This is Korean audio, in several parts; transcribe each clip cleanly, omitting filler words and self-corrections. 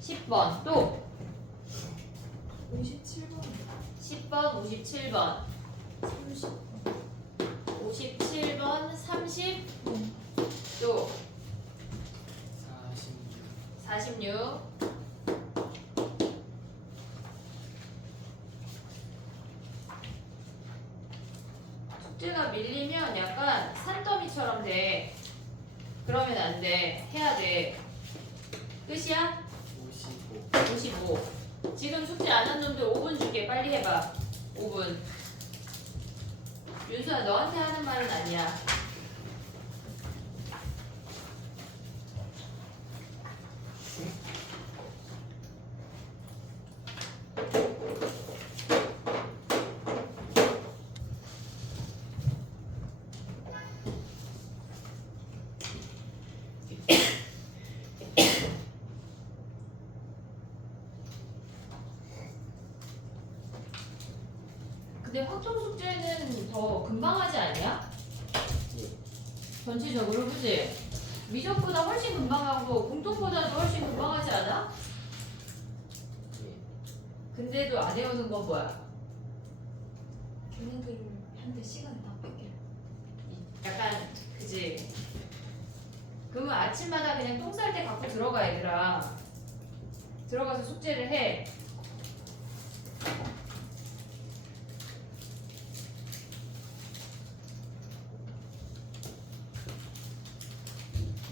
10번 또 57번 10번 57번 30번 57번 30 또 46 숙제가 밀리면 약간 산더미처럼 돼. 그러면 안 돼. 해야 돼. 끝이야? 55. 지금 숙제 안 한 놈들 5분 줄게. 빨리 해봐. 5분. 윤수야, 너한테 하는 말은 아니야. 근데 확정 숙제는 더 금방 하지 않냐? 전체적으로 그지? 미적보다 훨씬 금방 하고 공통보다도 훨씬 금방 하지 않아? 근데도 안 해오는 건 뭐야? 걔네들을 한테 시간 다 뺏겨. 약간 그지? 그러면 아침마다 그냥 똥 쌀 때 갖고 들어가 얘들아. 들어가서 숙제를 해.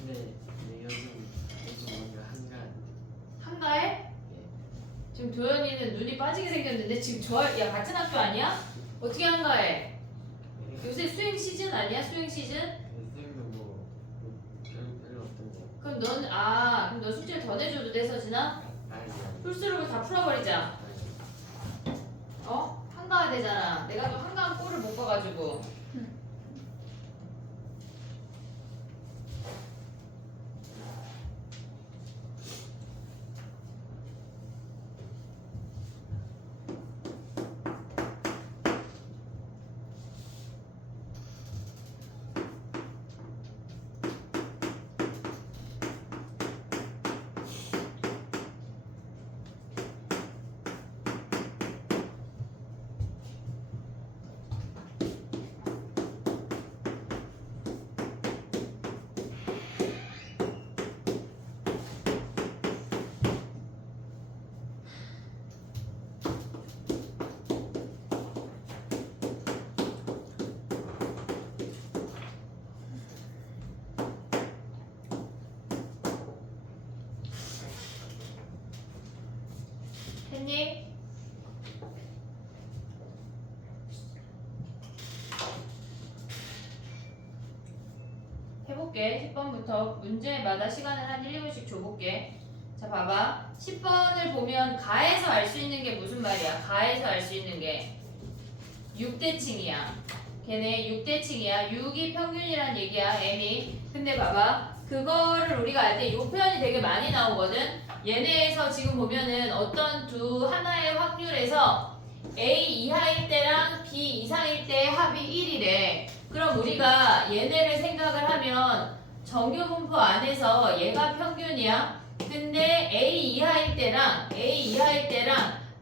근데 요즘 뭔가 한가한데. 한가해? 지금 도현이는 눈이 빠지게 생겼는데 지금 야 같은 학교 아니야? 어떻게 한가해? 요새 수행 시즌 아니야? 수행 시즌? 쌤도 별로 없던 거. 그럼 그럼 너 숙제를 더 내줘도 돼 서진아? 아니. 풀스루를 다 풀어버리자. 어? 한가해야 되잖아. 내가 또 한가한 꼴을 못 봐가지고. 했니? 해볼게. 10번부터 문제마다 시간을 한 1, 2분씩 줘볼게. 자, 봐봐. 10번을 보면 가에서 알 수 있는 게 무슨 말이야? 가에서 알 수 있는 게 6대칭이야. 걔네 6대칭이야. 6이 평균이란 얘기야, m이. 근데 봐봐. 그거를 우리가 알 때 이 표현이 되게 많이 나오거든? 얘네에서 지금 보면은 어떤 하나의 확률에서 A 이하일 때랑 B 이상일 때의 합이 1이래. 그럼 우리가 얘네를 생각을 하면 정규분포 안에서 얘가 평균이야. 근데 A 이하일 때랑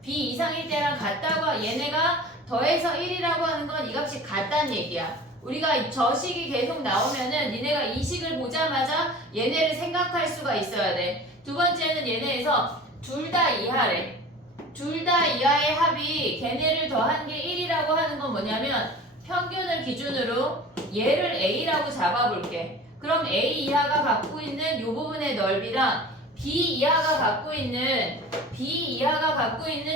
B 이상일 때랑 같다고 얘네가 더해서 1이라고 하는 건 이 값이 같다는 얘기야. 우리가 저 식이 계속 나오면은 니네가 이 식을 보자마자 얘네를 생각할 수가 있어야 돼. 두 번째는 얘네에서 둘 다 이하래. 둘 다 이하의 합이 걔네를 더한 게 1이라고 하는 건 뭐냐면 평균을 기준으로 얘를 A라고 잡아볼게. 그럼 A 이하가 갖고 있는 이 부분의 넓이랑 B 이하가 갖고 있는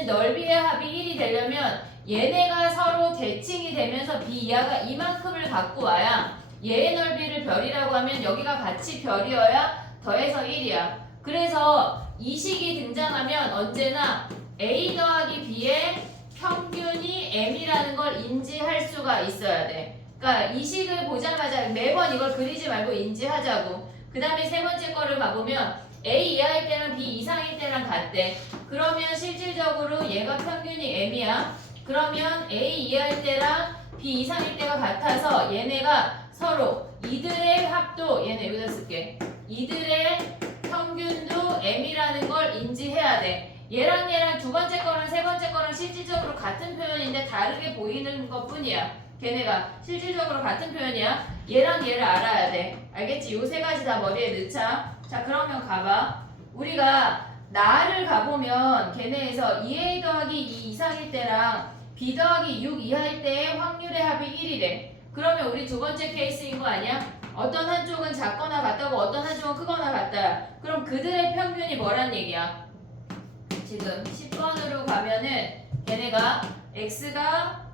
넓이의 합이 1이 되려면 얘네가 서로 대칭이 되면서 B 이하가 이만큼을 갖고 와야 얘의 넓이를 별이라고 하면 여기가 같이 별이어야 더해서 1이야. 그래서 이 식이 등장하면 언제나 A 더하기 B의 평균이 M이라는 걸 인지할 수가 있어야 돼. 그러니까 이 식을 보자마자 매번 이걸 그리지 말고 인지하자고. 그 다음에 세 번째 거를 봐보면 A 이하일 때랑 B 이상일 때랑 같대. 그러면 실질적으로 얘가 평균이 M이야. 그러면 A 이하일 때랑 B 이상일 때가 같아서 얘네가 서로 이들의 합도 얘네 여기다 쓸게. 이들의 평균 평균도 m이라는 걸 인지해야 돼. 얘랑 두 번째 거랑 세 번째 거랑 실질적으로 같은 표현인데 다르게 보이는 것 뿐이야. 걔네가 실질적으로 같은 표현이야. 얘랑 얘를 알아야 돼. 알겠지? 요 세 가지 다 머리에 넣자. 자, 그러면 가봐. 우리가 나를 가보면 걔네에서 2a 더하기 2 이상일 때랑 b 더하기 6 이하일 때의 확률의 합이 1이래. 그러면 우리 두 번째 케이스인 거 아니야? 어떤 한쪽은 작거나 같다고 어떤 한쪽은 크거나 같다야. 그럼 그들의 평균이 뭐란 얘기야? 지금 10번으로 가면은 걔네가 x가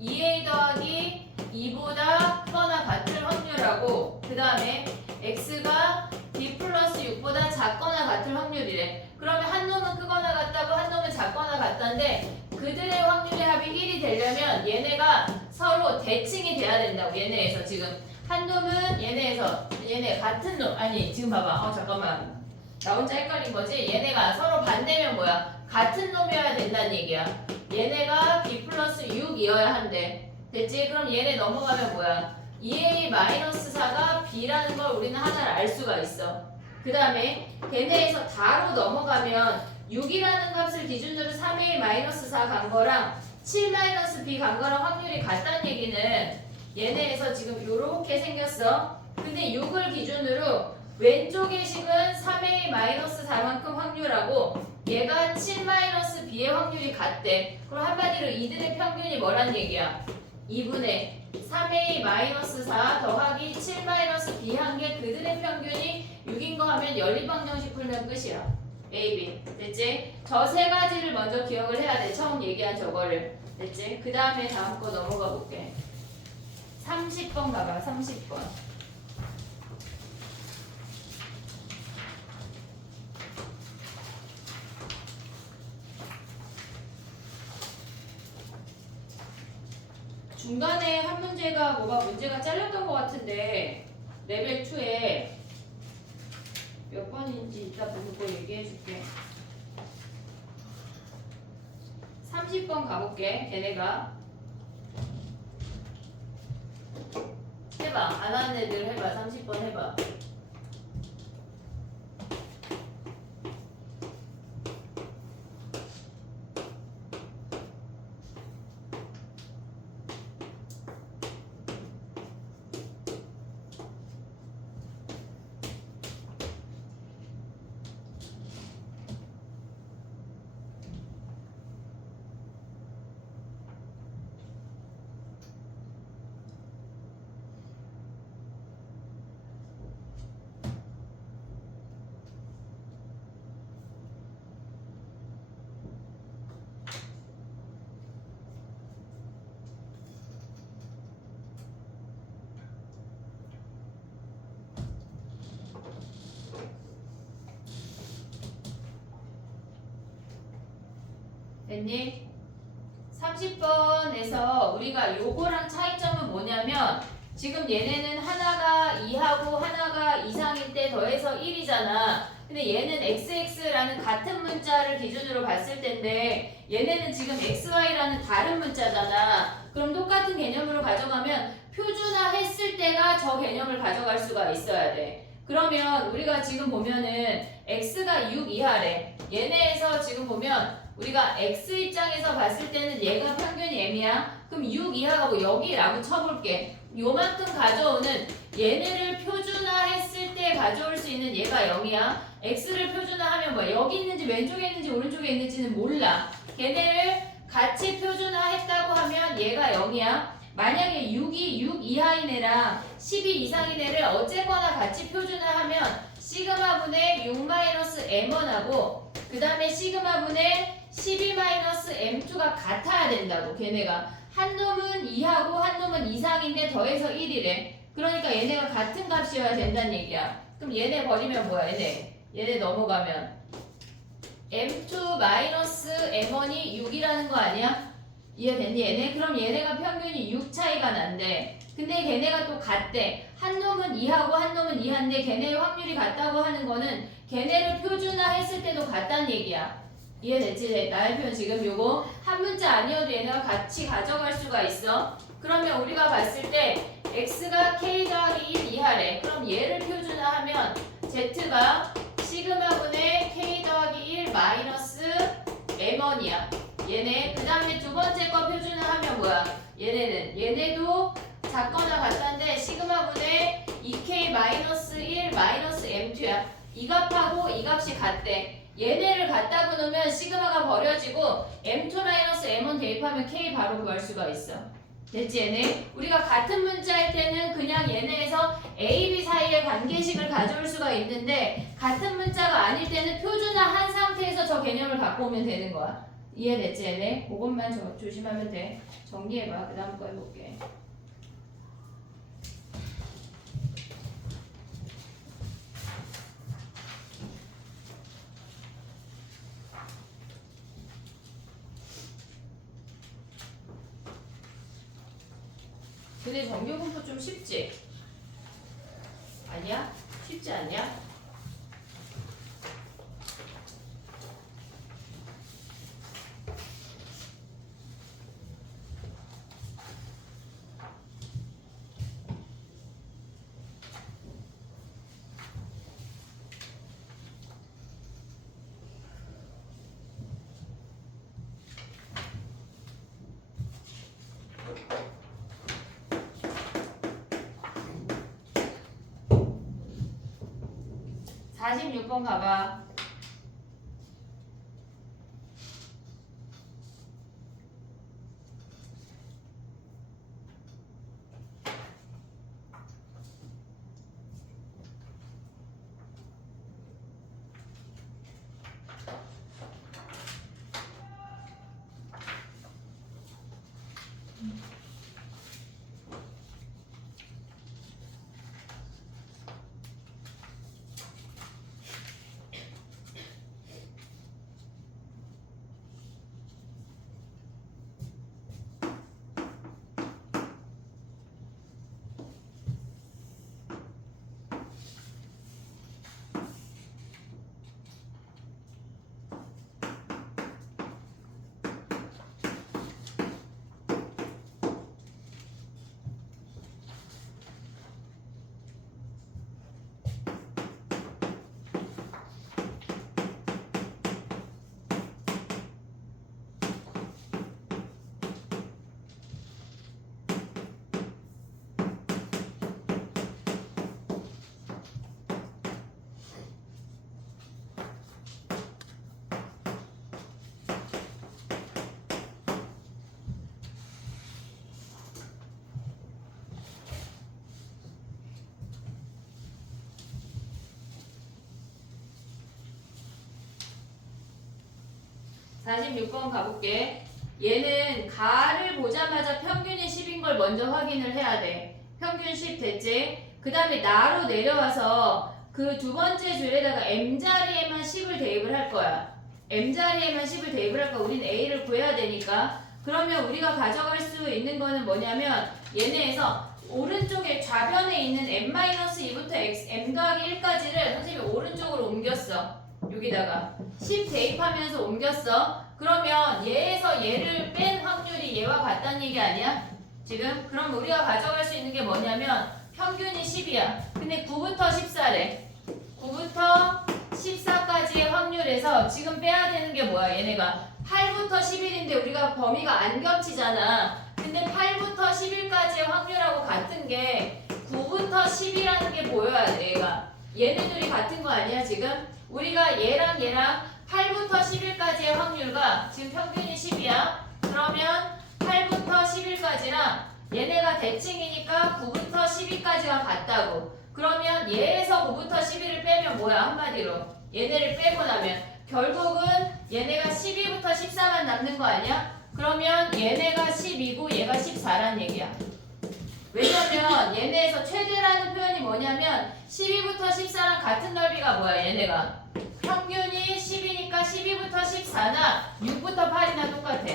2a 더하기 2보다 크거나 같을 확률하고 그 다음에 x가 b 플러스 6보다 작거나 같을 확률이래. 그러면 한 놈은 크거나 같다고 한 놈은 작거나 같다인데 그들의 확률의 합이 1이 되려면 얘네가 서로 대칭이 돼야 된다고. 얘네에서 지금 한 놈은 얘네 같은 놈 아니 지금 봐봐. 잠깐만 나 혼자 헷갈린 거지. 얘네가 서로 반대면 뭐야? 같은 놈이어야 된다는 얘기야. 얘네가 b 플러스 6이어야 한대. 됐지? 그럼 얘네 넘어가면 뭐야? 2a-4가 b라는 걸 우리는 하나를 알 수가 있어. 그 다음에 걔네에서 다로 넘어가면 6이라는 값을 기준으로 3a-4 간 거랑 7-b 간 거랑 확률이 같다는 얘기는 얘네에서 지금 요렇게 생겼어. 근데 6을 기준으로 왼쪽의 식은 3a-4만큼 확률하고 얘가 7-b의 확률이 같대. 그럼 한마디로 이들의 평균이 뭐란 얘기야? 2분의 3a-4 더하기 7-b 한 게 그들의 평균이 6인 거 하면 연립방정식 풀면 끝이야. A, B. 됐지? 저 세 가지를 먼저 기억을 해야 돼. 처음 얘기한 저거를. 됐지? 그 다음에 다음 거 넘어가 볼게. 30번 가봐. 30번. 중간에 한 문제가 문제가 잘렸던 것 같은데 레벨 2에 몇 번인지 이따 보고 얘기해 줄게. 30번 가볼게. 걔네가 해봐. 안 하는 애들 해봐. 30번 해봐. 됐니? 30번에서 우리가 요거랑 차이점은 뭐냐면 지금 얘네는 하나가 2하고 하나가 이상일 때 더해서 1이잖아. 근데 얘는 xx라는 같은 문자를 기준으로 봤을 텐데 얘네는 지금 xy라는 다른 문자잖아. 그럼 똑같은 개념으로 가져가면 표준화했을 때가 저 개념을 가져갈 수가 있어야 돼. 그러면 우리가 지금 보면은 x가 6 이하래. 얘네에서 지금 보면 우리가 x 입장에서 봤을 때는 얘가 평균이 m이야. 그럼 6 이하가 뭐 여기라고 쳐볼게. 요만큼 가져오는 얘네를 표준화했을 때 가져올 수 있는 얘가 0이야. x를 표준화하면 뭐 여기 있는지 왼쪽에 있는지 오른쪽에 있는지는 몰라. 걔네를 같이 표준화했다고 하면 얘가 0이야. 만약에 6 이하인 애랑 12 이상인 애를 어쨌거나 같이 표준화하면 시그마분의 6-m1하고 그 다음에 시그마분의 12-m2가 같아야 된다고. 걔네가 한 놈은 2하고 한 놈은 이상인데 더해서 1이래. 그러니까 얘네가 같은 값이어야 된다는 얘기야. 그럼 얘네 버리면 뭐야? 얘네 넘어가면 m2-m1이 6이라는 거 아니야? 이해됐니? 얘네? 그럼 얘네가 평균이 6 차이가 난대. 근데 걔네가 또 같대. 한 놈은 2하고 한 놈은 2한데 걔네의 확률이 같다고 하는 거는 걔네를 표준화했을 때도 같다는 얘기야. 이해됐지? 나의 표현 지금 요거 한 문자 아니어도 얘네가 같이 가져갈 수가 있어. 그러면 우리가 봤을 때 x가 k 더하기 1 이하래. 그럼 얘를 표준화하면 Z가 시그마분의 K 더하기 1 마이너스 M1이야. 얘네 그 다음에 두 번째 거 표준을 하면 뭐야? 얘네도 작거나 같다인데 시그마분의 2K 마이너스 1 마이너스 M2야. 이 값하고 이 값이 같대. 얘네를 갖다 놓으면 시그마가 버려지고 M2 마이너스 M1 대입하면 K 바로 구할 수가 있어. 됐지 얘네? 우리가 같은 문자일 때는 그냥 얘네에서 A, B 사이의 관계식을 가져올 수가 있는데 같은 문자가 아닐 때는 표준화한 상태에서 저 개념을 갖고 오면 되는 거야. 이해됐지 얘네? 그것만 조심하면 돼. 정리해봐. 그 다음 거 해볼게. 근데 정규분포 좀 쉽지? 아니야? 쉽지 않냐? 사 46번 가봐. 사 46번 가볼게. 얘는 가를 보자마자 평균이 10인 걸 먼저 확인을 해야 돼. 평균 10 됐지? 그 다음에 나로 내려와서 그 두 번째 줄에다가 M자리에만 10을 대입을 할 거야. M자리에만 10을 대입을 할 거야. 우린 A를 구해야 되니까. 그러면 우리가 가져갈 수 있는 거는 뭐냐면 얘네에서 오른쪽에 좌변에 있는 M-2부터 M 더하기 1까지를 선생님이 오른쪽으로 옮겼어. 여기다가 10 대입하면서 옮겼어. 그러면 얘에서 얘를 뺀 확률이 얘와 같다는 얘기 아니야? 지금? 그럼 우리가 가져갈 수 있는 게 뭐냐면 평균이 10이야. 근데 9부터 14래. 9부터 14까지의 확률에서 지금 빼야 되는 게 뭐야? 얘네가 8부터 11인데 우리가 범위가 안 겹치잖아. 근데 8부터 11까지의 확률하고 같은 게 9부터 10이라는 게 보여야 돼. 얘네들이 같은 거 아니야 지금? 우리가 얘랑 8부터 11까지의 확률과 지금 평균이 10이야. 그러면 8부터 11까지랑 얘네가 대칭이니까 9부터 12까지가 같다고. 그러면 얘에서 9부터 11을 빼면 뭐야? 한마디로 얘네를 빼고 나면 결국은 얘네가 12부터 14만 남는 거 아니야? 그러면 얘네가 12고 얘가 14란 얘기야. 왜냐면 얘네에서 최대라는 표현이 뭐냐면 12부터 14랑 같은 넓이가 뭐야? 얘네가 평균이 10이니까 12부터 14나 6부터 8이나 똑같아.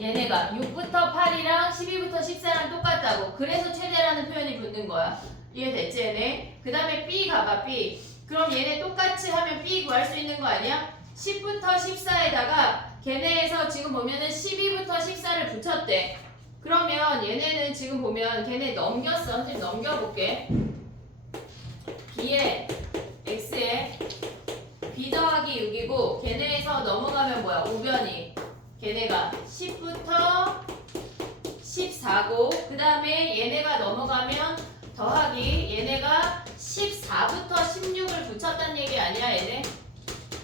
얘네가 6부터 8이랑 12부터 14랑 똑같다고. 그래서 최대라는 표현이 붙는 거야. 이해됐지 얘네? 그 다음에 B 가봐. B. 그럼 얘네 똑같이 하면 B 구할 수 있는 거 아니야? 10부터 14에다가 걔네에서 지금 보면은 12부터 14를 붙였대. 그러면 얘네는 지금 보면 걔네 넘겼어. 선생님 넘겨볼게. 2에 x에 b 더하기 6이고 걔네에서 넘어가면 뭐야? 우변이 걔네가 10부터 14고 그 다음에 얘네가 넘어가면 더하기 얘네가 14부터 16을 붙였단 얘기 아니야 얘네?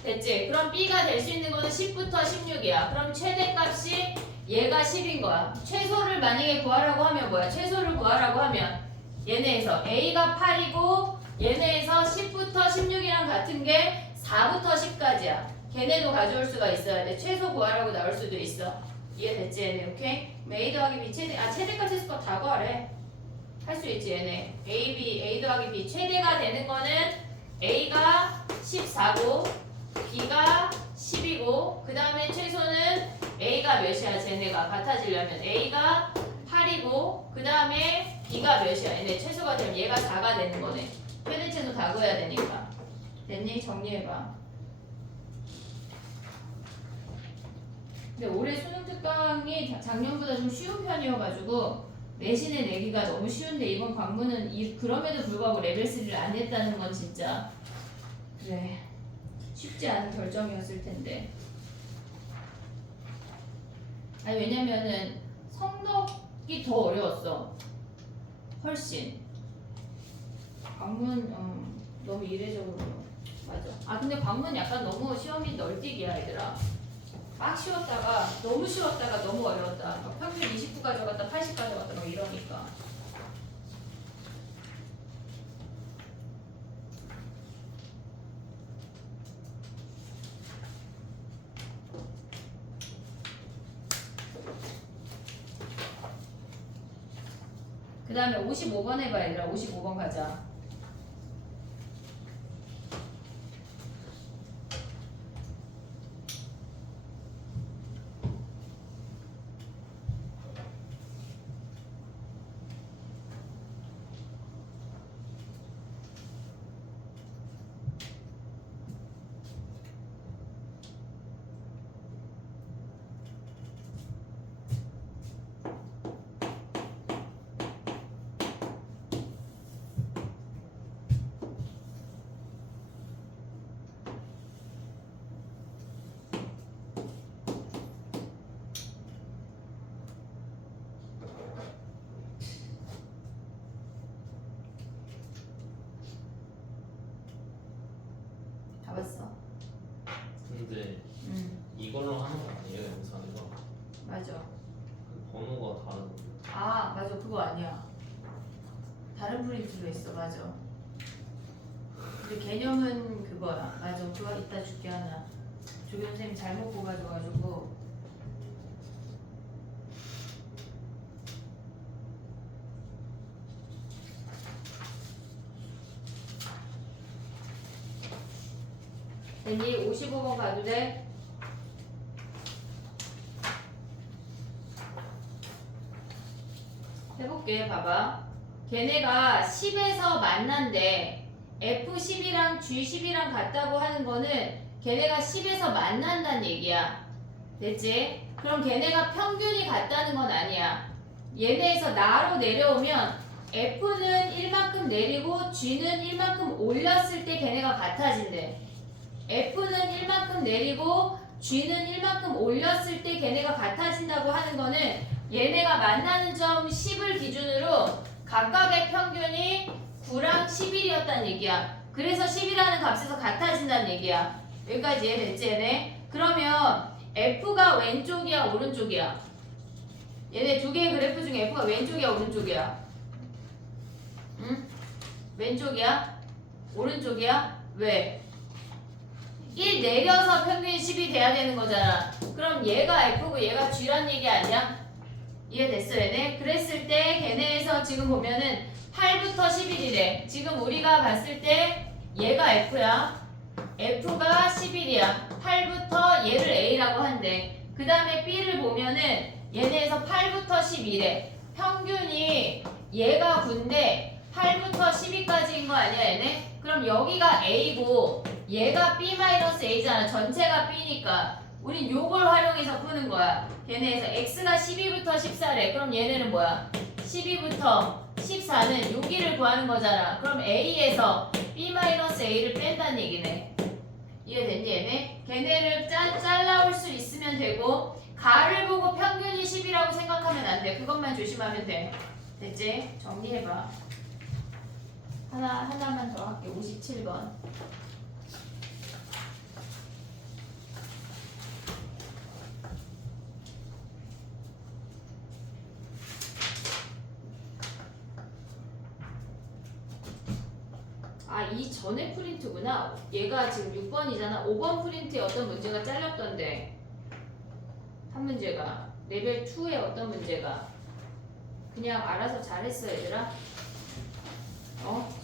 됐지? 그럼 b가 될 수 있는 거는 10부터 16이야. 그럼 최대값이 얘가 10인 거야. 최소를 만약에 구하라고 하면 뭐야? 최소를 구하라고 하면 얘네에서 a가 8이고 얘네에서 10부터 16이랑 같은 게 4부터 10까지야. 걔네도 가져올 수가 있어야 돼. 최소 구하라고 나올 수도 있어. 이해됐지 얘네? 오케이? a 더하기 b 최대값 최소값 다 구하래. 할 수 있지 얘네. a 더하기 b 최대가 되는 거는 a가 14고 b가 10이고 그 다음에 최소는 a가 몇이야 쟤네가 같아지려면 a가 8이고 그 다음에 b가 몇이야 얘네 최소가 되면 얘가 4가 되는 거네. 최대 최소 다 구해야 되니까. 됐니? 정리해봐. 근데 올해 수능 특강이 작년보다 좀 쉬운 편이어가지고 내신에 내기가 너무 쉬운데 이번 관문은 그럼에도 불구하고 레벨 3를 안 했다는 건 진짜 그래 쉽지 않은 결정이었을 텐데. 아니 왜냐면은 성덕이 더 어려웠어. 훨씬. 관문 너무 이례적으로 맞아. 아 근데 관문 약간 너무 시험이 널뛰기야 얘들아. 막 쉬웠다가 너무 쉬웠다가 너무 어려웠다. 막 평균 29 가져갔다 80 가져갔다 막 이러니까. 그 다음에 55번 해봐 얘들아. 55번 가자. 다 봤어. 근데 이걸로 하는 거 아니에요 영상에서? 맞아. 그 번호가 다른데. 아 맞아 그거 아니야. 다른 프린트로 있어. 맞아. 근데 개념은 그거야. 맞아. 그거 이따 줄게 하나. 조교 선생님 잘못 뽑아줘가지고. 됐니? 55번 가도 돼? 해볼게. 봐봐. 걔네가 10에서 만난대. F10이랑 G10이랑 같다고 하는 거는 걔네가 10에서 만난다는 얘기야. 됐지? 그럼 걔네가 평균이 같다는 건 아니야. 얘네에서 나로 내려오면 F는 1만큼 내리고 G는 1만큼 올렸을 때 걔네가 같아진대. F는 1만큼 내리고 G는 1만큼 올렸을 때 걔네가 같아진다고 하는 거는 얘네가 만나는 점 10을 기준으로 각각의 평균이 9랑 11이었다는 얘기야. 그래서 10이라는 값에서 같아진다는 얘기야. 여기까지 이해됐지 얘네? 그러면 F가 왼쪽이야 오른쪽이야? 얘네 두 개의 그래프 중에 F가 왼쪽이야 오른쪽이야? 응? 왼쪽이야? 오른쪽이야? 왜? 1 내려서 평균이 10이 돼야 되는 거잖아. 그럼 얘가 F고 얘가 G란 얘기 아니야? 이해됐어 얘네? 그랬을 때 걔네에서 지금 보면은 8부터 11이래. 지금 우리가 봤을 때 얘가 F야. F가 11이야. 8부터 얘를 A라고 한대. 그 다음에 B를 보면은 얘네에서 8부터 12래. 평균이 얘가 9인데 8부터 12까지인 거 아니야 얘네? 그럼 여기가 A고 얘가 B-A잖아. 전체가 B니까 우린 요걸 활용해서 푸는 거야. 걔네에서 X가 12부터 14래. 그럼 얘네는 뭐야? 12부터 14는 여기를 구하는 거잖아. 그럼 A에서 B-A를 뺀다는 얘기네. 이해됐니 얘네? 걔네를 잘라올 수 있으면 되고 가를 보고 평균이 10이라고 생각하면 안 돼. 그것만 조심하면 돼. 됐지? 정리해봐. 하나만 더 할게. 57번. 아, 이 전에 프린트구나. 얘가 지금 6번이잖아. 5번 프린트에 어떤 문제가 잘렸던데. 한 문제가. 레벨 2에 어떤 문제가. 그냥 알아서 잘했어, 얘들아.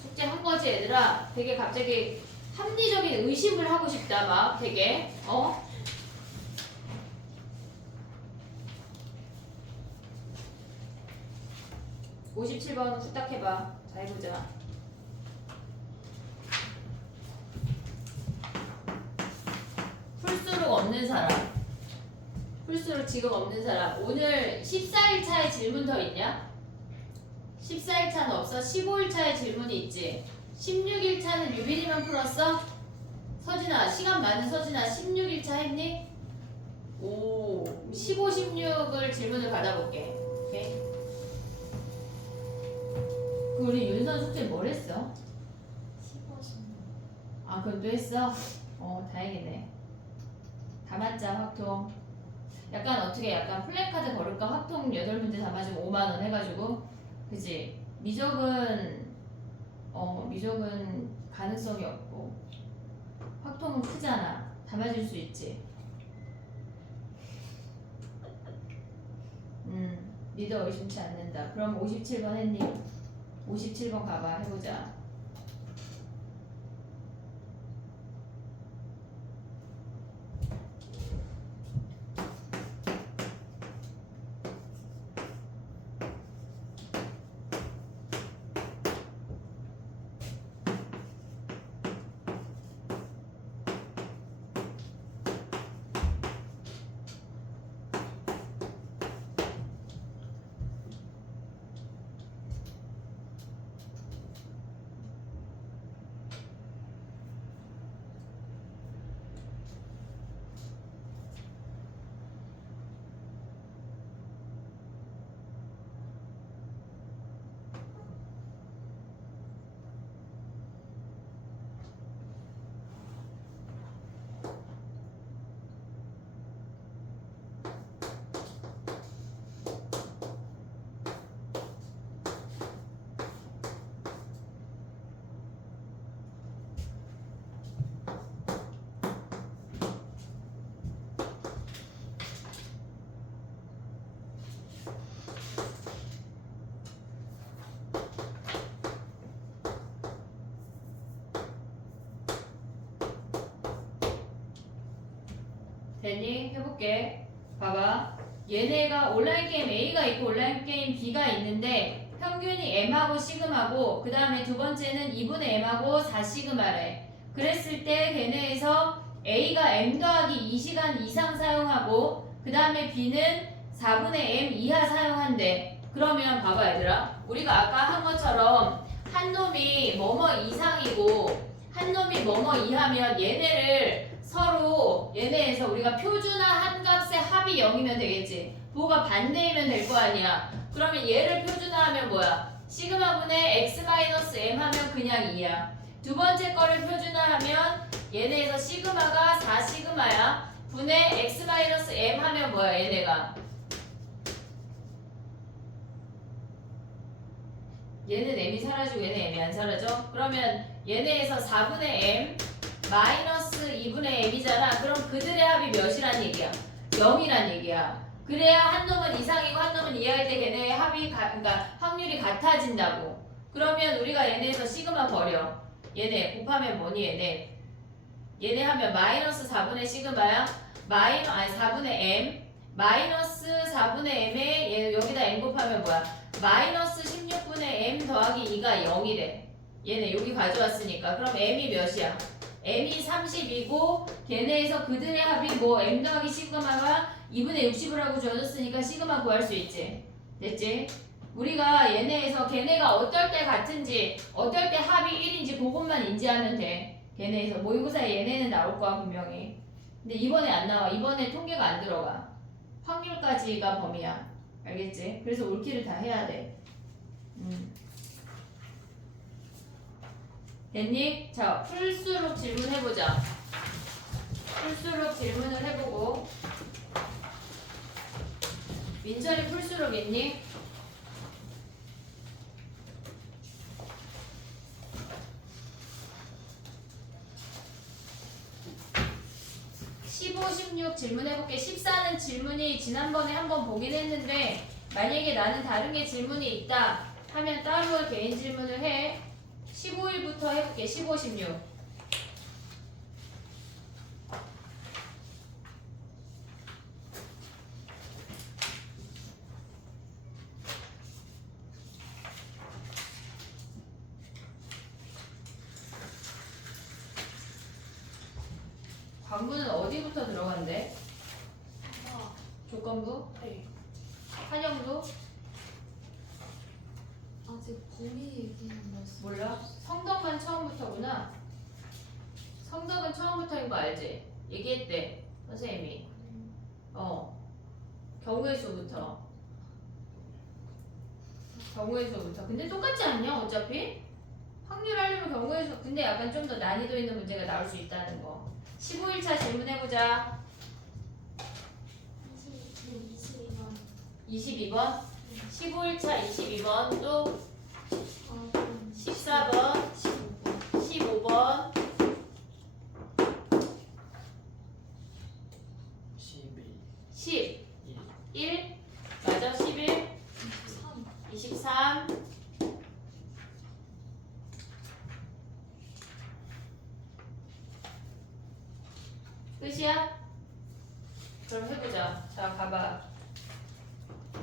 숙제 한 거지, 얘들아. 되게 갑자기 합리적인 의심을 하고 싶다, 막 되게. 57번 후딱 해봐. 자, 해보자. 풀수록 없는 사람. 풀수록 지금 없는 사람. 오늘 14일차에 질문 더 있냐? 14일차는 없어? 15일차에 질문이 있지? 16일차는 유빈이만 풀었어? 서진아, 시간 많은 서진아 16일차 했니? 오, 15, 16을 질문을 받아볼게. 오케이? 우리 윤선 숙제 뭘 했어? 15, 16. 아, 그럼 또 했어? 다행이네. 담았자, 확통. 약간 어떻게 약간 플래카드 걸을까? 확통 8문제 담아주면 5만원 해가지고. 그치? 미적은 가능성이 없고. 확통은 크잖아. 담아줄 수 있지. 믿어 의심치 않는다. 그럼 57번 했니? 57번 가봐. 해보자. 됐니? 해볼게. 봐봐. 얘네가 온라인 게임 A가 있고 온라인 게임 B가 있는데 평균이 M하고 시그마고 그 다음에 두 번째는 2분의 M하고 4시그마래. 그랬을 때 걔네에서 A가 M 더하기 2시간 이상 사용하고 그 다음에 B는 4분의 M 이하 사용한대. 그러면 봐봐 얘들아. 우리가 아까 한 것처럼 한 놈이 뭐뭐 이상이고 한 놈이 뭐뭐 이하면 얘네를 서로 얘네에서 우리가 표준화한 값의 합이 0이면 되겠지. 부호가 반대이면 될 거 아니야. 그러면 얘를 표준화하면 뭐야? 시그마분의 x-m 하면 그냥 2야. 두 번째 거를 표준화하면 얘네에서 시그마가 4시그마야. 분의 x-m 하면 뭐야 얘네가? 얘는 m이 사라지고 얘는 m이 안 사라져? 그러면 얘네에서 4분의 m 마이너스 2분의 m이잖아. 그럼 그들의 합이 몇이란 얘기야? 0이란 얘기야. 그래야 한 놈은 이상이고 한 놈은 이하일 때 걔네의 합이 그러니까 확률이 같아진다고. 그러면 우리가 얘네에서 시그마 버려. 얘네 곱하면 뭐니 얘네 하면 마이너스 4분의 시그마야. 4분의 m 마이너스 4분의 m에 얘 여기다 m 곱하면 뭐야? 마이너스 16분의 m 더하기 2가 0이래. 얘네 여기 가져왔으니까. 그럼 m이 몇이야? m이 30이고 걔네에서 그들의 합이 뭐 m 더하기 시그마가 2분의 60이라고 주어졌으니까 시그마 구할 수 있지. 됐지? 우리가 얘네에서 걔네가 어떨 때 같은지 어떨 때 합이 1인지 그것만 인지하면 돼. 걔네에서 모의고사에 얘네는 나올 거야 분명히. 근데 이번에 안 나와. 이번에 통계가 안 들어가. 확률까지가 범위야. 알겠지? 그래서 옳기를 다 해야 돼. 됐니? 자, 풀수록 질문해보자. 풀수록 질문을 해보고. 민철이 풀수록 있니? 15, 16 질문해볼게. 14는 질문이 지난번에 한번 보긴 했는데 만약에 나는 다른 게 질문이 있다 하면 따로 개인 질문을 해. 15일부터 해볼게. 15, 16. 광부는 어디부터 들어간대? 아, 조건부? 네. 환영부? 아직 범위 얘기는 말씀. 몰라? 성덕만 처음부터구나. 성덕은 처음부터인 거 알지? 얘기했대 선생님이. 경우의 수부터. 경우의 수부터. 근데 똑같지 않냐 어차피? 확률 하려면 경우의 수. 근데 약간 좀 더 난이도 있는 문제가 나올 수 있다는 거. 15일차 질문해보자. 22번. 22번. 15일차 22번. 또 14번. 14번. 15번. 15번. 12 11. 맞아 11. 23. 23. 끝이야? 그럼 해보자. 자, 가봐.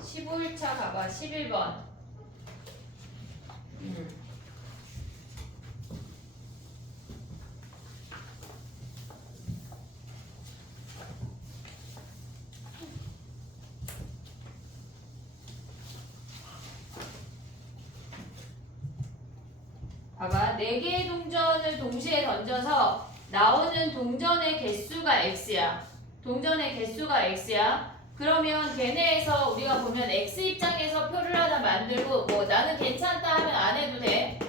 15일차 가봐. 11번. 봐봐. 4개의 동전을 동시에 던져서 나오는 동전의 개수가 x야. 동전의 개수가 x야. 그러면 걔네에서 우리가 보면 x 입장에서 표를 하나 만들고 뭐 나는 괜찮다 하면 안 해도 돼.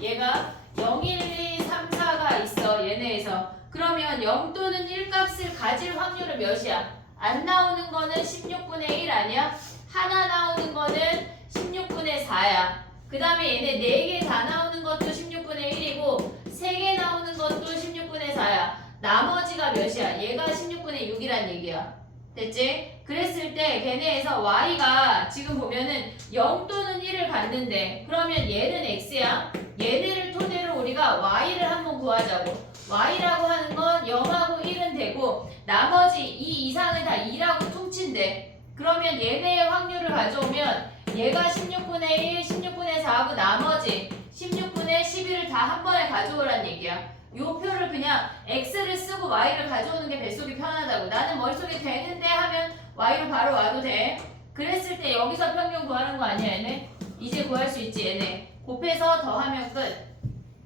얘가 0, 1, 2, 3, 4가 있어. 얘네에서. 그러면 0 또는 1 값을 가질 확률은 몇이야? 안 나오는 거는 16분의 1 아니야? 하나 나오는 거는 16분의 4야. 그 다음에 얘네 4개 다 나오는 것도 16분의 1이고 3개 나오는 것도 16분의 4야. 나머지가 몇이야? 얘가 16분의 6이란 얘기야. 됐지? 그랬을 때 걔네에서 y가 지금 보면은 0 또는 1을 갖는데 그러면 얘는 x야. 얘네를 토대로 우리가 y를 한번 구하자고. y라고 하는 건 0하고 1은 되고 나머지 2 이상은 다 2라고 퉁친대. 그러면 얘네의 확률을 가져오면 얘가 16분의 1, 16분의 4하고 나머지 16분의 11을 다 한 번에 가져오란 얘기야. 요 표를 그냥 x를 쓰고 y를 가져오는 게 뱃속이 편하다고. 나는 머릿속에 되는데 하면 y로 바로 와도 돼. 그랬을 때 여기서 평균 구하는 거 아니야 얘네? 이제 구할 수 있지 얘네. 곱해서 더하면 끝.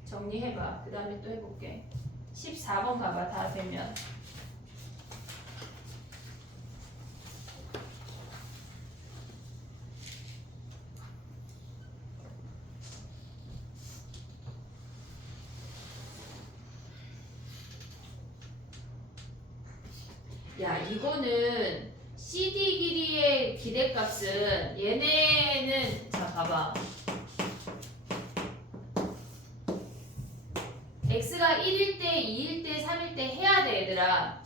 정리해봐. 그 다음에 또 해볼게. 14번 가봐. 다 되면. 야 이거는 CD 길이의 기대값은 얘네는 자 봐봐 x가 1일 때 2일 때 3일 때 해야 돼 얘들아.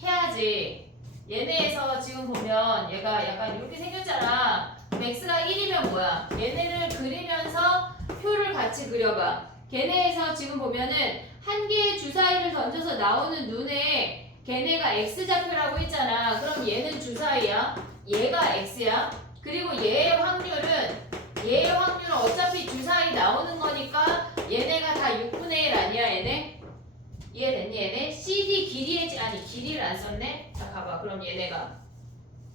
해야지. 얘네에서 지금 보면 얘가 약간 이렇게 생겼잖아. 그럼 x가 1이면 뭐야? 얘네를 그리면서 표를 같이 그려봐. 걔네에서 지금 보면은 한 개의 주사위를 던져서 나오는 눈에 걔네가 x좌표라고 했잖아. 그럼 얘는 주사위야. 얘가 x야. 그리고 얘의 확률은 어차피 주사위 나오는 거니까 얘네가 다 6분의 1 아니야 얘네? 이해됐니 얘네? CD 길이의 아니 길이를 안 썼네? 자 가봐. 그럼 얘가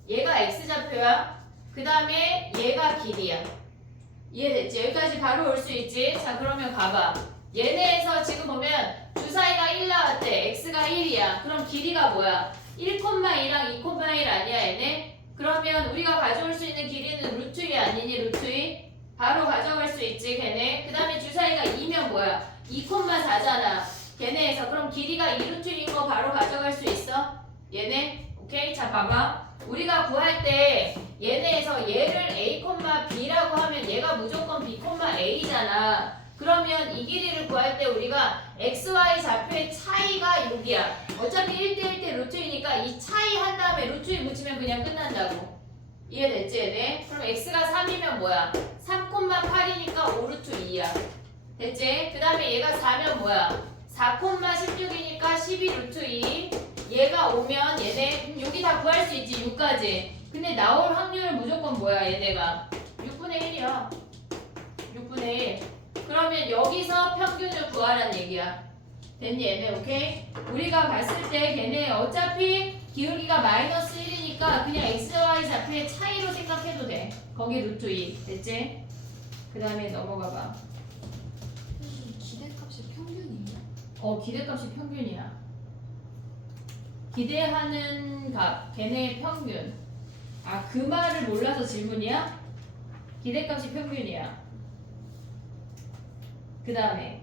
x좌표야. 그 다음에 얘가 길이야. 이해됐지? 여기까지 바로 올 수 있지? 자 그러면 봐봐. 얘네에서 지금 보면 주사위가 1 나왔대. x가 1이야. 그럼 길이가 뭐야? 1,2랑 2,1 아니야 얘네? 그러면 우리가 가져올 수 있는 길이는 루트 2 아니니 루트 2? 바로 가져갈 수 있지 걔네. 그 다음에 주사위가 2면 뭐야? 2,4잖아 걔네에서. 그럼 길이가 2루트 2인 거 바로 가져갈 수 있어? 얘네? 오케이? 자 봐봐. 우리가 구할 때 얘네에서 얘를 a, b라고 하면 얘가 무조건 b, a잖아. 그러면 이 길이를 구할 때 우리가 xy 좌표의 차이가 6이야. 어차피 1대1대 루트 2니까 이 차이 한 다음에 루트 2 붙이면 그냥 끝난다고. 이해됐지 얘네? 그럼 x가 3이면 뭐야? 3,8이니까 5루트 2야. 됐지? 그 다음에 얘가 4면 뭐야? 4,16이니까 12루트 2. 얘가 5면 얘네 여기 다 구할 수 있지 6까지. 근데 나올 확률은 무조건 뭐야 얘네가? 6분의 1이야. 6분의 1. 그러면 여기서 평균을 구하란 얘기야. 됐니 얘네? 오케이? 우리가 봤을 때 걔네 어차피 기울기가 마이너스 1이니까 그냥 xy 좌표의 차이로 생각해도 돼. 거기 루트 2. 됐지? 그 다음에 넘어가봐. 기대값이 평균이에요? 기대값이 평균이야. 기대하는 값, 걔네의 평균. 아, 그 말을 몰라서 질문이야? 기대값이 평균이야. 그 다음에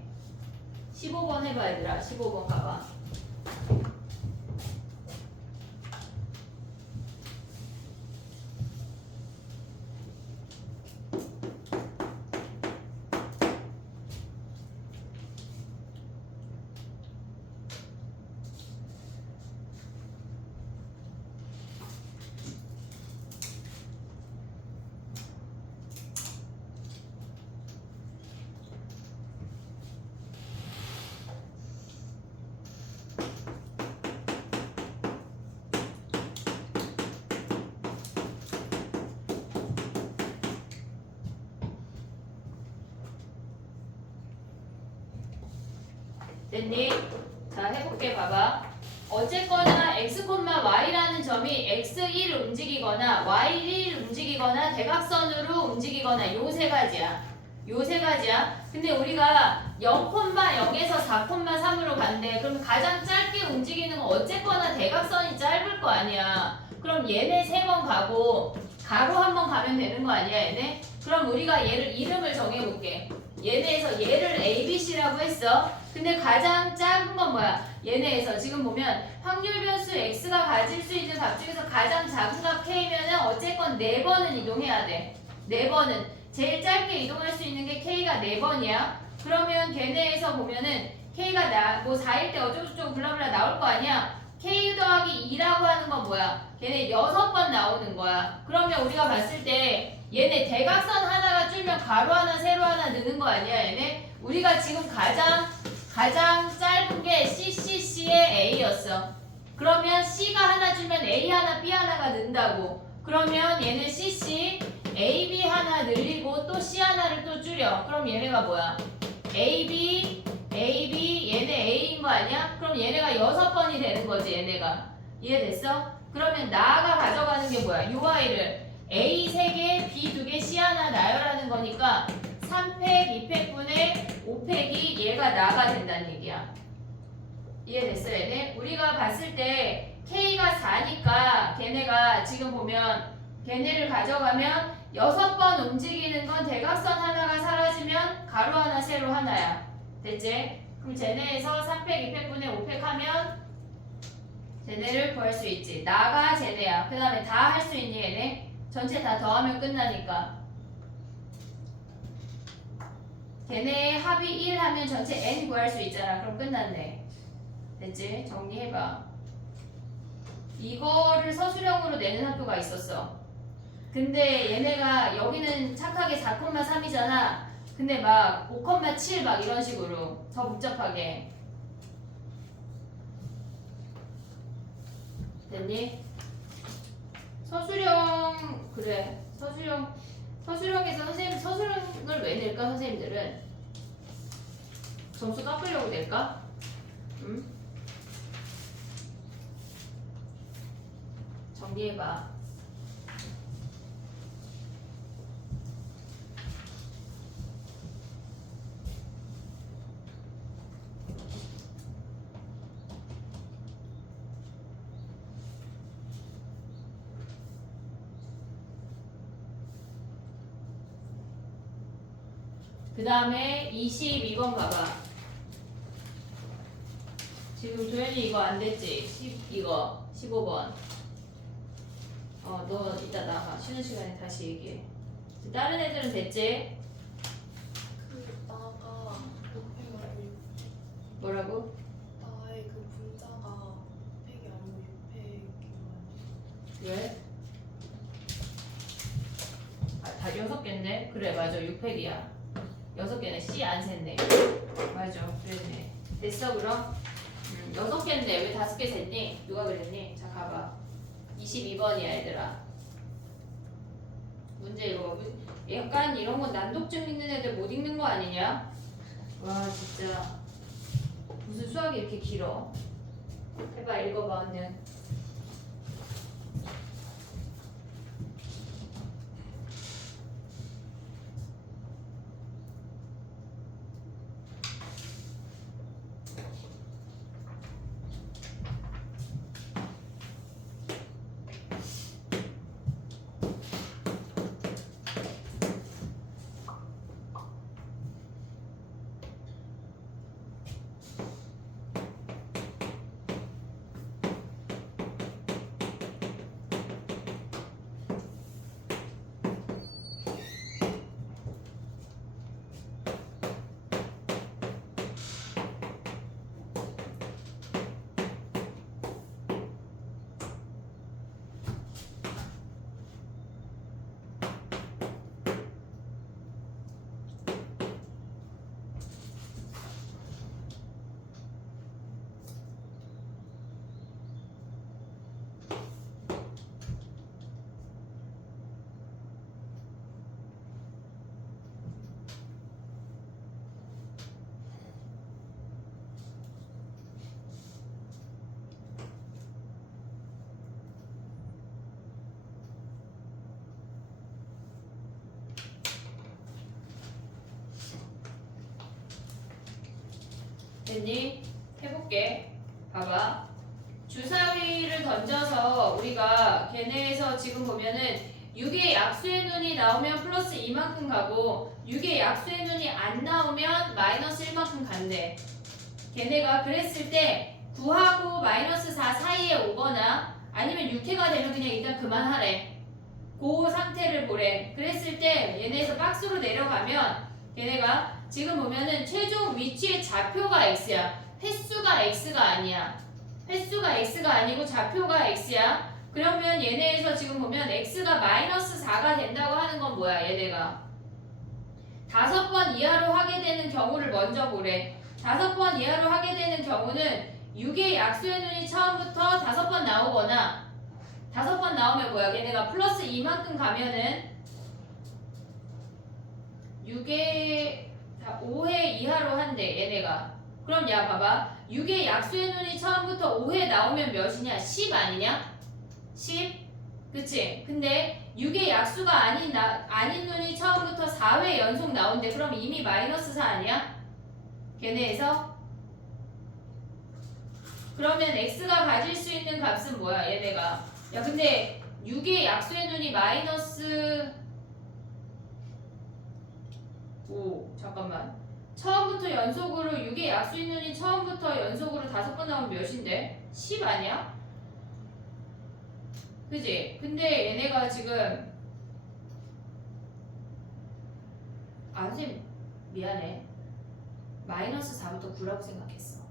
15번 해봐 얘들아. 15번 가봐. 됐니? 자 해볼게. 봐봐. 어쨌거나 x, y라는 점이 x1 움직이거나 y1 움직이거나 대각선으로 움직이거나 요 세 가지야. 요 세 가지야. 근데 우리가 0,0에서 4,3으로 간대. 그럼 가장 짧게 움직이는 건 어쨌거나 대각선이 짧을 거 아니야. 그럼 얘네 3번 가고 가로 한 번 가면 되는 거 아니야 얘네? 그럼 우리가 얘를 이름을 정해볼게. 얘네에서 얘를 ABC라고 했어. 근데 가장 작은 건 뭐야? 얘네에서 지금 보면 확률 변수 x가 가질 수 있는 값 중에서 가장 작은 값 k면은 어쨌건 4번은 이동해야 돼. 4번은 제일 짧게 이동할 수 있는 게 k가 4번이야. 그러면 걔네에서 보면은 k가 뭐 4일 때 어쩌고저쩌고 블라블라 나올 거 아니야. k 더하기 2라고 하는 건 뭐야? 걔네 6번 나오는 거야. 그러면 우리가 봤을 때 얘네 대각선 하나가 줄면 가로 하나 세로 하나 느는 거 아니야 얘네? 우리가 지금 가장 짧은 게 CCC의 A였어. 그러면 C가 하나 줄면 A 하나 B 하나가 는다고. 그러면 얘는 CC AB 하나 늘리고 또 C 하나를 또 줄여. 그럼 얘네가 뭐야? AB 얘네 A인 거 아니야? 그럼 얘네가 6번이 되는 거지 얘네가. 이해됐어? 그러면 나가 가져가는 게 뭐야? 요 아이를 A 3개, B 2개, C 하나 나열하는 거니까 3팩, 2팩분의 5팩이 얘가 나가 된다는 얘기야. 이해됐어 얘네? 우리가 봤을 때 K가 4니까 걔네가 지금 보면 걔네를 가져가면 6번 움직이는 건 대각선 하나가 사라지면 가로 하나 세로 하나야. 됐지? 그럼 쟤네에서 3팩, 2팩분의 5팩 하면 쟤네를 구할 수 있지. 나가 쟤네야. 그 다음에 다 할 수 있니 얘네? 전체 다 더하면 끝나니까. 걔네 합이 1 하면 전체 n 구할 수 있잖아. 그럼 끝났네. 됐지? 정리해봐. 이거를 서술형으로 내는 학교가 있었어. 근데 얘네가 여기는 착하게 4,3이잖아. 근데 막 5,7 막 이런 식으로 더 복잡하게. 됐니? 서술형 그래. 서술형에서 선생님 서술형을 왜 낼까? 선생님들은 점수 깎으려고 낼까? 응? 정리해봐. 그 다음에 22번 봐봐. 지금 도현이 이거 안 됐지? 이거 15번. 너 이따 나가. 쉬는 시간에 다시 얘기해. 다른 애들은 됐지? 그 나가 높이가 뭐라고? 나의 그 분자가 600이 아니고 600이면 왜? 다 6개인데? 그래 맞아 6팩이야 6개네 C 안 샜네 맞아 그랬네 됐어 그럼? 6개인데 왜 5개 샜니? 누가 그랬니? 자 가봐 22번이야 얘들아 문제 이거 약간 이런 거 난독증 읽는 애들 못 읽는 거 아니냐? 와 진짜 무슨 수학이 이렇게 길어 해봐 읽어봐 언니 됐니? 해볼게. 봐봐. 주사위를 던져서 우리가 걔네에서 지금 보면은 6의 약수의 눈이 나오면 플러스 2만큼 가고 6의 약수의 눈이 안 나오면 마이너스 1만큼 간대. 걔네가 그랬을 때 9하고 마이너스 4 사이에 오거나 아니면 6회가 되면 그냥 일단 그만하래. 그 상태를 보래. 그랬을 때 얘네에서 박스로 내려가면 걔네가 지금 보면은 최종 위치의 좌표가 x야. 횟수가 x가 아니야. 횟수가 x가 아니고 좌표가 x야. 그러면 얘네에서 지금 보면 x가 마이너스 4가 된다고 하는 건 뭐야? 얘네가 5번 이하로 하게 되는 경우를 먼저 보래. 5번 이하로 하게 되는 경우는 6의 약수의 눈이 처음부터 5번 나오거나 5번 나오면 뭐야? 걔네가 플러스 2만큼 가면은 5회 이하로 한대 얘네가. 그럼 야 봐봐 6의 약수의 눈이 처음부터 5회 나오면 몇이냐? 10 아니냐? 10? 그치? 근데 6의 약수가 아닌 눈이 처음부터 4회 연속 나온대. 그럼 이미 마이너스 4 아니야? 걔네에서? 그러면 x가 가질 수 있는 값은 뭐야 얘네가? 야 근데 6의 약수의 눈이 마이너스 5 잠깐만 처음부터 연속으로 6의 약수의 눈이 처음부터 연속으로 5번 나오면 몇인데? 10 아니야? 그지? 근데 얘네가 지금 선생님 미안해 마이너스 4부터 9라고 생각했어.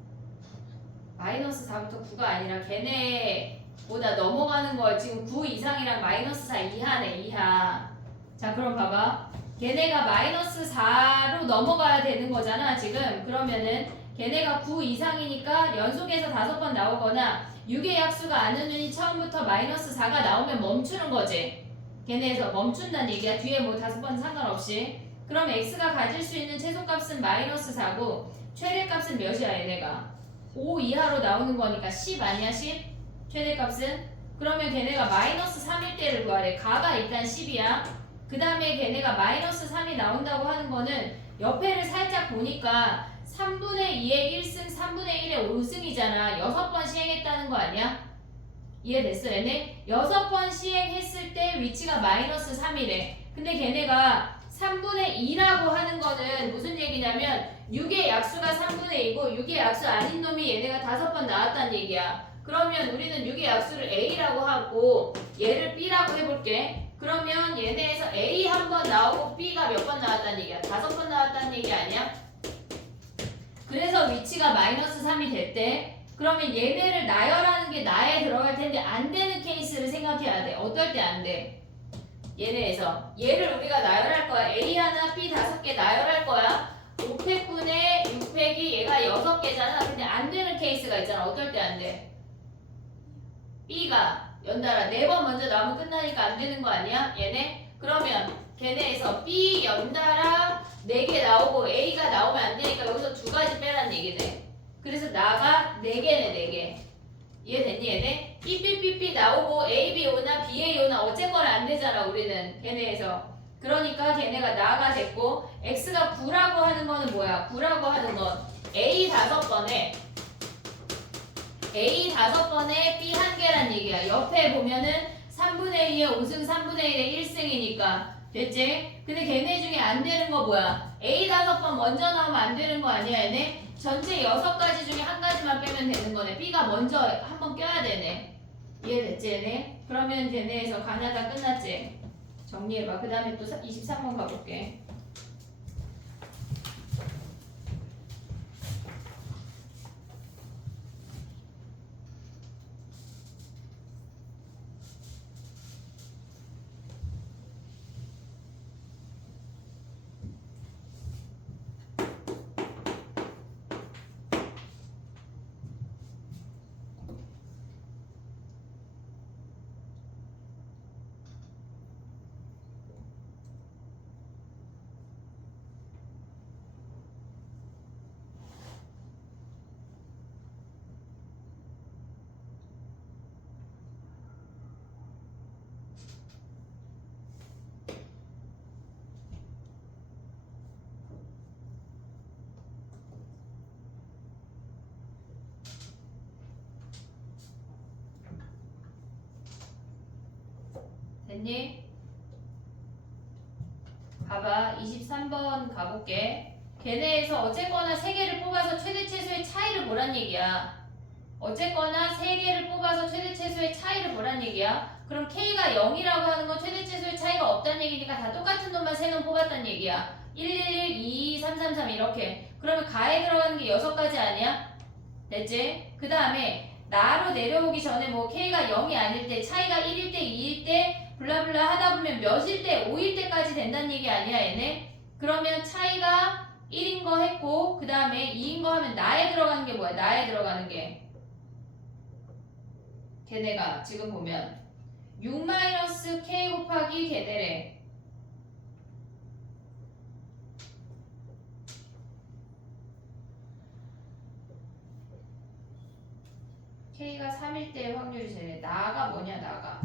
마이너스 4부터 9가 아니라 걔네보다 넘어가는 거 지금 9 이상이랑 마이너스 4 이하네 이하. 자 그럼 봐봐 걔네가 마이너스 4로 넘어가야 되는 거잖아 지금. 그러면은 걔네가 9 이상이니까 연속해서 5번 나오거나 6의 약수가 아는 눈이 처음부터 마이너스 4가 나오면 멈추는 거지. 걔네에서 멈춘다는 얘기야. 뒤에 뭐 5번 상관없이. 그럼 x가 가질 수 있는 최소값은 마이너스 4고 최대값은 몇이야 얘네가? 5 이하로 나오는 거니까 10 아니야 10? 최대값은? 그러면 걔네가 마이너스 3일 때를 구하래. 가가 일단 10이야. 그 다음에 걔네가 마이너스 3이 나온다고 하는 거는 옆에를 살짝 보니까 3분의 2의 1승 3분의 1의 5승이잖아. 6번 시행했다는 거 아니야? 이해됐어 얘네? 6번 시행했을 때 위치가 마이너스 3이래. 근데 걔네가 3분의 2라고 하는 거는 무슨 얘기냐면 6의 약수가 3분의 2고 6의 약수 아닌 놈이 얘네가 5번 나왔다는 얘기야. 그러면 우리는 6의 약수를 A라고 하고 얘를 B라고 해볼게. 그러면 얘네에서 A 한 번 나오고 B가 몇 번 나왔다는 얘기야? 5번 나왔다는 얘기 아니야? 그래서 위치가 마이너스 3이 됐대. 그러면 얘네를 나열하는 게 나에 들어갈 텐데 안 되는 케이스를 생각해야 돼. 어떨 때 안 돼? 얘네에서 얘를 우리가 나열할 거야. A 하나 B 5개 나열할 거야. 5팩분의 6팩이 얘가 6개잖아. 근데 안 되는 케이스가 있잖아. 어떨 때 안 돼? B가 연달아 4번 먼저 나오면 끝나니까 안 되는 거 아니야? 얘네? 그러면 걔네에서 B 연달아 4개 나오고 A가 나오면 안 되니까 여기서 2가지 빼라는 얘기네. 그래서 나가 4개네 4개. 이해됐니 얘네? 삐삐삐삐 나오고 A, B 오나 B, A 오나 어쨌거나 안 되잖아 우리는 걔네에서. 그러니까 걔네가 나가 됐고 X가 9라고 하는 거는 뭐야? 9라고 하는 건 A 5번에 A 5번에 B 1개란 얘기야. 옆에 보면은 3분의 2의 5승 3분의 1의 1승이니까 됐지? 근데 걔네 중에 안 되는 거 뭐야? A 5번 먼저 나오면 안 되는 거 아니야 얘네? 전체 6가지 중에 한 가지만 빼면 되는 거네. B가 먼저 한번 껴야 되네. 이해됐지 얘네? 그러면 걔네에서 가나다 끝났지? 정리해봐. 그 다음에 또 23번 가볼게. 됐니? 봐봐 23번 가볼게. 걔네에서 어쨌거나 3개를 뽑아서 최대 최소의 차이를 보란 얘기야. 어쨌거나 3개를 뽑아서 최대 최소의 차이를 보란 얘기야. 그럼 K가 0이라고 하는 건 최대 최소의 차이가 없다는 얘기니까 다 똑같은 놈만 3놈 뽑았다는 얘기야. 1, 1, 1, 2, 3, 3, 3 이렇게. 그러면 가에 들어가는 게 6가지 아니야? 됐지? 그 다음에 나로 내려오기 전에 뭐 K가 0이 아닐 때 차이가 1일 때 2일 때 블라블라 하다 보면 몇일 때 5일 때까지 된다는 얘기 아니야 얘네? 그러면 차이가 1인 거 했고 그 다음에 2인 거 하면 나에 들어가는 게 뭐야? 나에 들어가는 게 걔네가 지금 보면 6-K 곱하기 걔네래. K가 3일 때 확률이 제일 나가 뭐냐 나가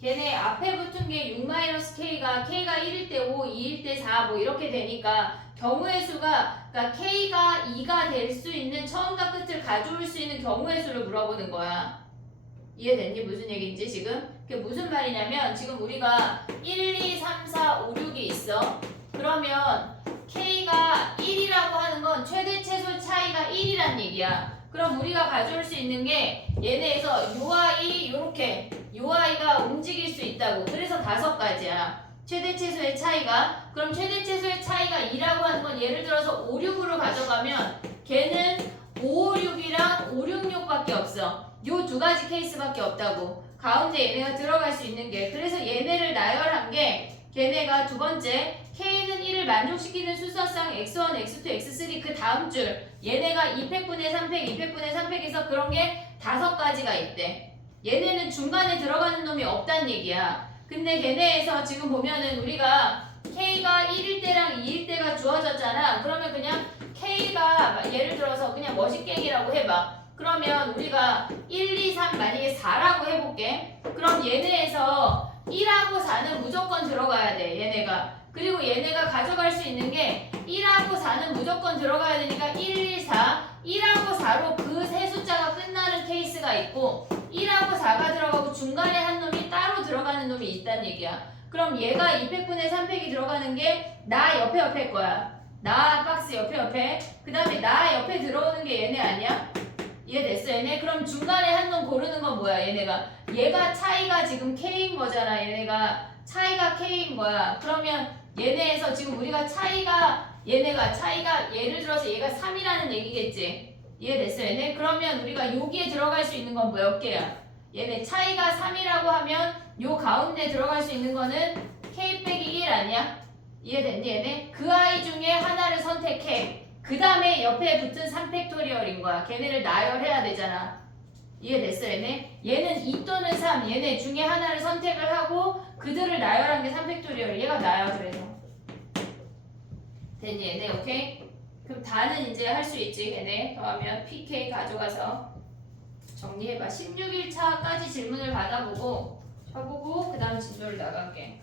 걔네 앞에 붙은 게 6-K가 1일 때 5, 2일 때 4 뭐 이렇게 되니까 경우의 수가 그러니까 K가 2가 될 수 있는 처음과 끝을 가져올 수 있는 경우의 수를 물어보는 거야. 이해됐니? 무슨 얘기인지 지금? 그게 무슨 말이냐면 지금 우리가 1, 2, 3, 4, 5, 6이 있어. 그러면 K가 1이라고 하는 건 최대 최소 차이가 1이란 얘기야. 그럼 우리가 가져올 수 있는 게 얘네에서 요 아이 요렇게 요 아이가 움직일 수 있다고. 그래서 5가지야. 최대 최소의 차이가. 그럼 최대 최소의 차이가 2라고 하는 건 예를 들어서 5, 6으로 가져가면 걔는 5, 5, 6이랑 5, 6, 6밖에 없어. 요 2가지 케이스밖에 없다고. 가운데 얘네가 들어갈 수 있는 게. 그래서 얘네를 나열한 게 걔네가 두 번째 K는 1을 만족시키는 수서상 X1, X2, X3 그 다음 줄 얘네가 2팩분의 3팩, 2팩분의 3팩에서 그런 게 5가지가 있대. 얘네는 중간에 들어가는 놈이 없다는 얘기야. 근데 걔네에서 지금 보면은 우리가 K가 1일 때랑 2일 때가 주어졌잖아. 그러면 그냥 K가 예를 들어서 그냥 머시갱이라고 해봐. 그러면 우리가 1, 2, 3 만약에 4라고 해볼게. 그럼 얘네에서 1하고 4는 무조건 들어가야 돼. 얘네가. 그리고 얘네가 가져갈 수 있는 게 1하고 4는 무조건 들어가야 되니까 1, 2, 4 1하고 4로 그 세 숫자가 끝나는 케이스가 있고 1하고 4가 들어가고 중간에 한 놈이 따로 들어가는 놈이 있다는 얘기야. 그럼 얘가 200분의 3팩이 들어가는 게 나 옆에 거야. 나 박스 옆에. 그 다음에 나 옆에 들어오는 게 얘네 아니야? 이해됐어 얘네? 그럼 중간에 한 놈 고르는 건 뭐야 얘네가? 얘가 차이가 지금 K인 거잖아. 얘네가 차이가 K인 거야. 그러면 얘네에서 지금 우리가 얘네가 차이가 예를 들어서 얘가 3이라는 얘기겠지. 이해됐어 얘네? 그러면 우리가 여기에 들어갈 수 있는 건 몇 개야? 얘네 차이가 3이라고 하면 요 가운데 들어갈 수 있는 거는 K 빼기 1 아니야? 이해됐니 얘네? 그 아이 중에 하나를 선택해. 그 다음에 옆에 붙은 3팩토리얼인 거야. 걔네를 나열해야 되잖아. 이해됐어 얘네? 얘는 2 또는 3 얘네 중에 하나를 선택을 하고 그들을 나열한 게 3팩토리얼. 얘가 나야 그래서. 됐니 얘네? 오케이? 그럼 다는 이제 할 수 있지 걔네. 더하면 PK 가져가서 정리해봐. 16일차까지 질문을 받아보고 쳐보고 그 다음 진도를 나갈게.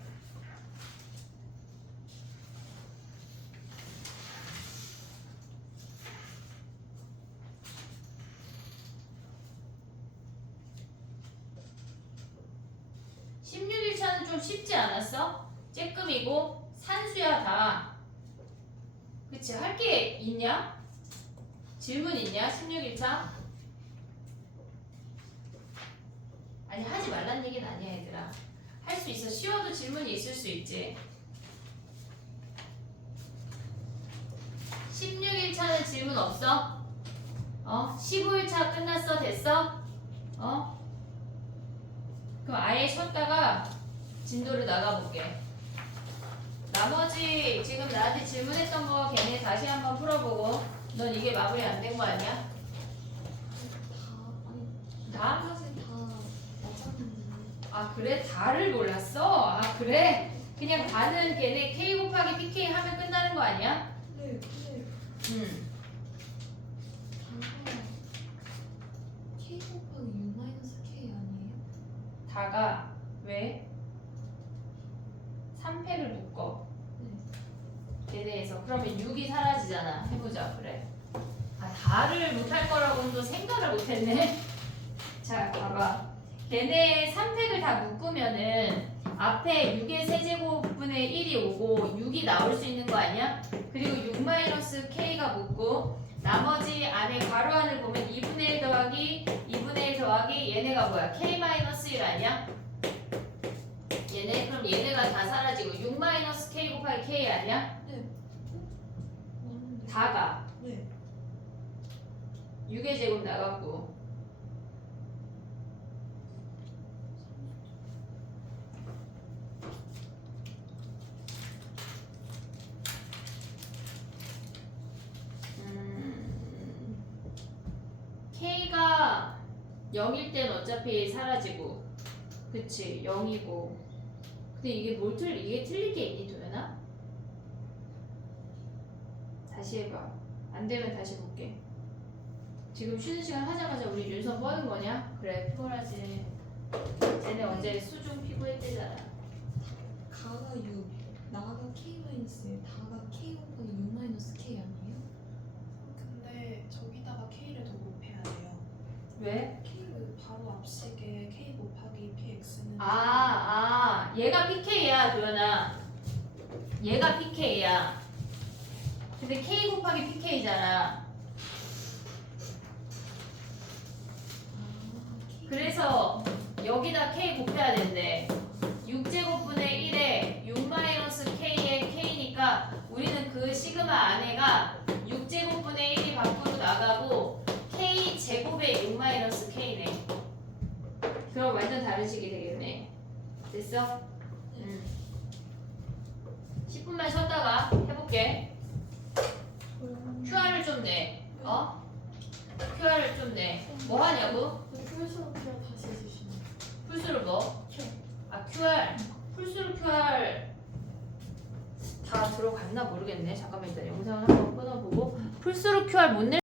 좀 쉽지 않았어? 쬐끔이고 산수야 다. 그치? 할 게 있냐? 질문 있냐? 16일차? 아니 하지 말란 얘기는 아니야 얘들아. 할 수 있어. 쉬워도 질문이 있을 수 있지. 16일차는 질문 없어? 15일차 끝났어? 됐어? 그럼 아예 쉬었다가 진도를 나가볼게. 나머지 지금 나한테 질문했던 거 걔네 다시 한번 풀어보고. 넌 이게 마무리 안 된 거 아니야? 다? 사실 다 맞았는데. 아 그래? 다를 몰랐어? 아 그래? 그냥 다는 걔네 K 곱하기 PK 하면 끝나는 거 아니야? 네, 근데 다가 K 곱하기 U-K 아니에요? 다가 왜? 3팩을 묶어. 걔네에서. 그러면 6이 사라지잖아. 해보자. 그래. 아 다를 못할 거라고는 또 생각을 못했네. 자 봐봐. 걔네 3팩을 다 묶으면은 앞에 6의 세제곱분의 1이 오고 6이 나올 수 있는 거 아니야? 그리고 6-K가 묶고 나머지 안에 괄호 안을 보면 2분의 1 더하기 2분의 1 더하기 얘네가 뭐야? K-1 아니야? 얘네? 그럼 얘네가 다 사라지고 6-K 곱하기 K 아니야? 네. 맞는데. 다가 네. 6의 제곱 나갔고 K가 0일 땐 어차피 사라지고 그치 0이고 근데 이게 이게 틀릴 게 있니 도연아? 다시 해봐. 안 되면 다시 볼게. 지금 쉬는 시간 하자마자 우리 윤서 뭐 하는 거냐? 그래 피곤하지. 쟤네 어제 수중 피고했대잖아. 가가 6, 나가 K-, 다가 K 곱하기 U-K 아니에요? 근데 저기다가 K를 더 곱해야 돼요. 왜? K를 바로 앞식에 K 곱하기 PX는 얘가 PK야 도연아. 얘가 PK야. 근데 K 곱하기 PK잖아. 그래서 여기다 K 곱해야 된대. 6제곱분의 1에 6-K의 K니까 우리는 그 시그마 안에가 6제곱분의 1이 밖으로 나가고 K 제곱의 6-K네. 그럼 완전 다른 식이 되겠네. 됐어? 10분만 쉬었다가 해볼게. QR을 좀 내. QR을 좀 내. 뭐 하냐고? 풀수록 다시 해주시면. 풀수록 뭐? QR. 풀수록 QR 다 들어갔나 모르겠네. 잠깐만 일단 영상을 한번 끊어보고 풀수록 QR 못 낼